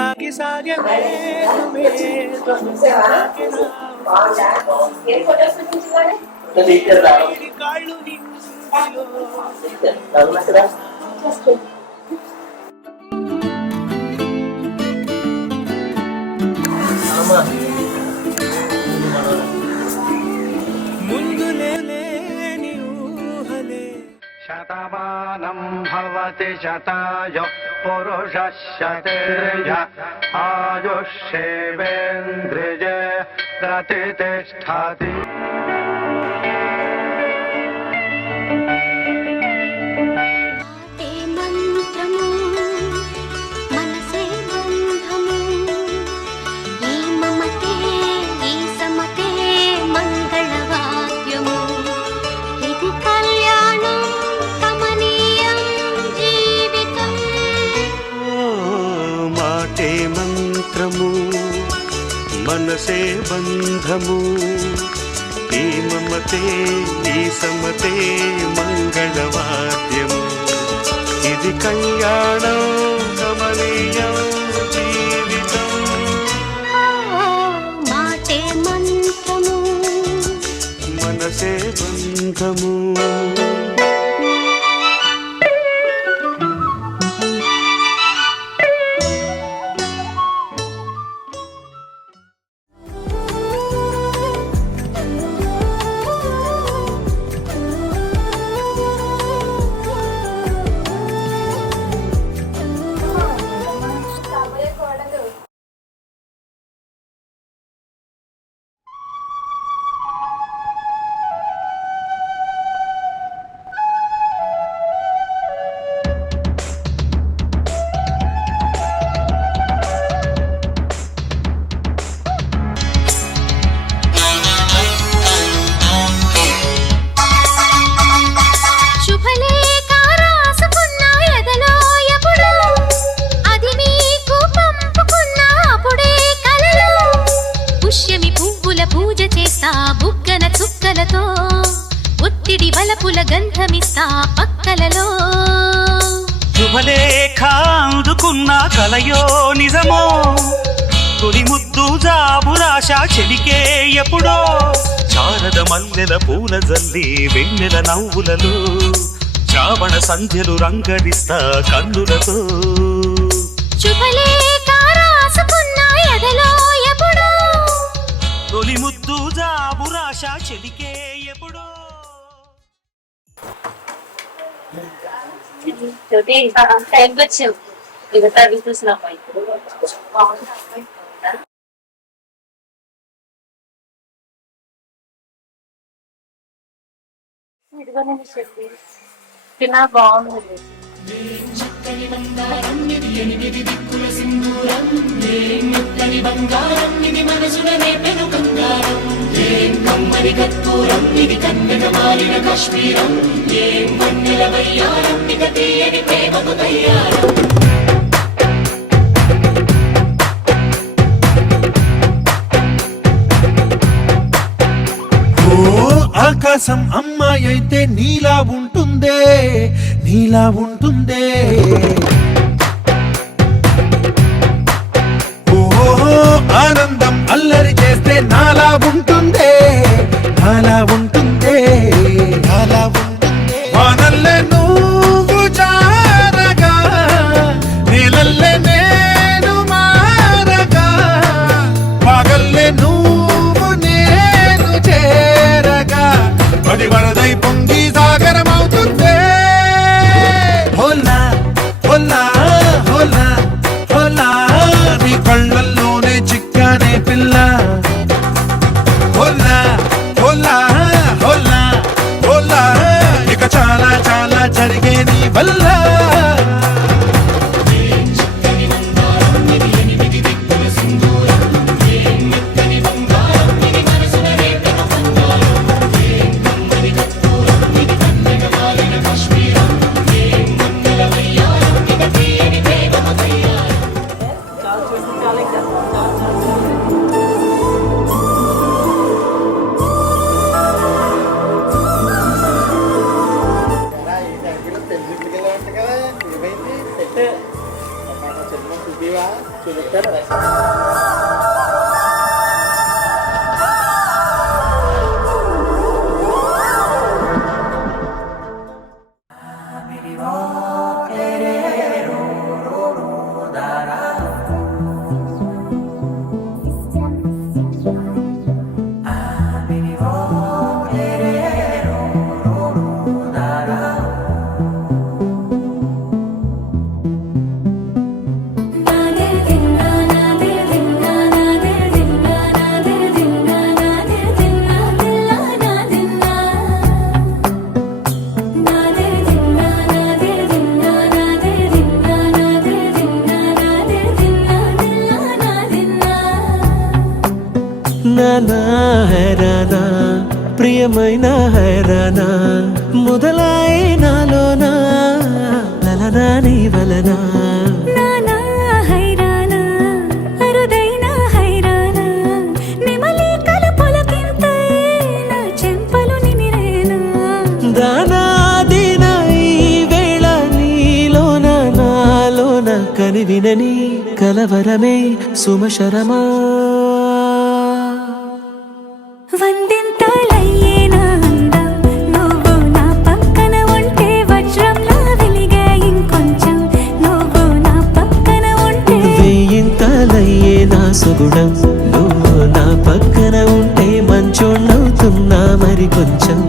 ಸಾಗಿ ಸಾಗೆ ಕಾಳು शतमानं भवति शतायुः पुरुषः शतेर्य आयुष्येवेन्द्रिये प्रतिष्ठति। మనసే బంధము ఈ మమతే ఈ సమతే మంగళవాద్యము ఇది కళ్యాణం కమనీయం జీవితం మాటే మంత్రము మనసే బంధము బుగ్గన చుక్కలతో ఒత్తిడి వలపుల గంధమిస్తా పక్కలలో శుభలేఖ అందుకున్న కలయో నిజమో తొలి ముద్దు జాబురాశ చెలికే ఎప్పుడో శారద మల్లెల పూల జల్లి వెన్నెల నవ్వులలో శ్రావణ సంధ్యలు రంగడిస్తా కన్నులతో శుభలేఖ రాసుకున్న ఎదలో ఎప్పుడో తొలి ముద్దు జాబురాశ చెలికే ఎప్పుడో టైం వచ్చావు ఇక తల్లి చూసిన ఇదిగో నేను చెప్పి తిన్నా బాగుంది చక్కని బంగారం ఇది 8 దిక్కుల సింధూరం ముత్తని బంగారం ఇది మనసున రేపెను కంగారం ఏం కమ్మని కర్పూరం ఇది కన్నెగ మారిన కాశ్మీరం ఏం వన్నెల వయ్యారం ఇక తీయని ప్రేమకు తయ్యారం ఆకాశం అమ్మాయి అయితే నీలా ఉంటుందే నీలా ఉంటుందే ఓ ఆనందం అల్లరి చేస్తే నాలా ఉంటుందే నాలా ఉంటుందే నాలా ఉంటుందే వానల్లే నువ్వు జారగా నీలల్లే నేను మారగా పగల్లే నువ్వు నేను చేరగా పది వరదై పొంగి సాగరమవుతుందే హోల్లా హోల్లా నానా హైరానా ప్రియమైన హైరానా మొదలాయి నాలోనా లలనా నీ వలనా నానా హైరానా అరుదైన హైరానా నెమలి కలపులకింతై నా చెంపలు నిమిరేనా దానా దినా ఈ వేళ నీలోన నాలోన కనివినని కలవరమే సుమశరమా వందింతలయ్యే నా అందం నువ్వు నా పక్కన ఉంటే వజ్రంలా వెలిగే ఇంకొంచెం నువ్వు నా పక్కన ఉంటే వేయింతలయ్యే నా సుగుణం నువ్వు నా పక్కన ఉంటే మంచోణ్ణవుతున్నా మరి కొంచెం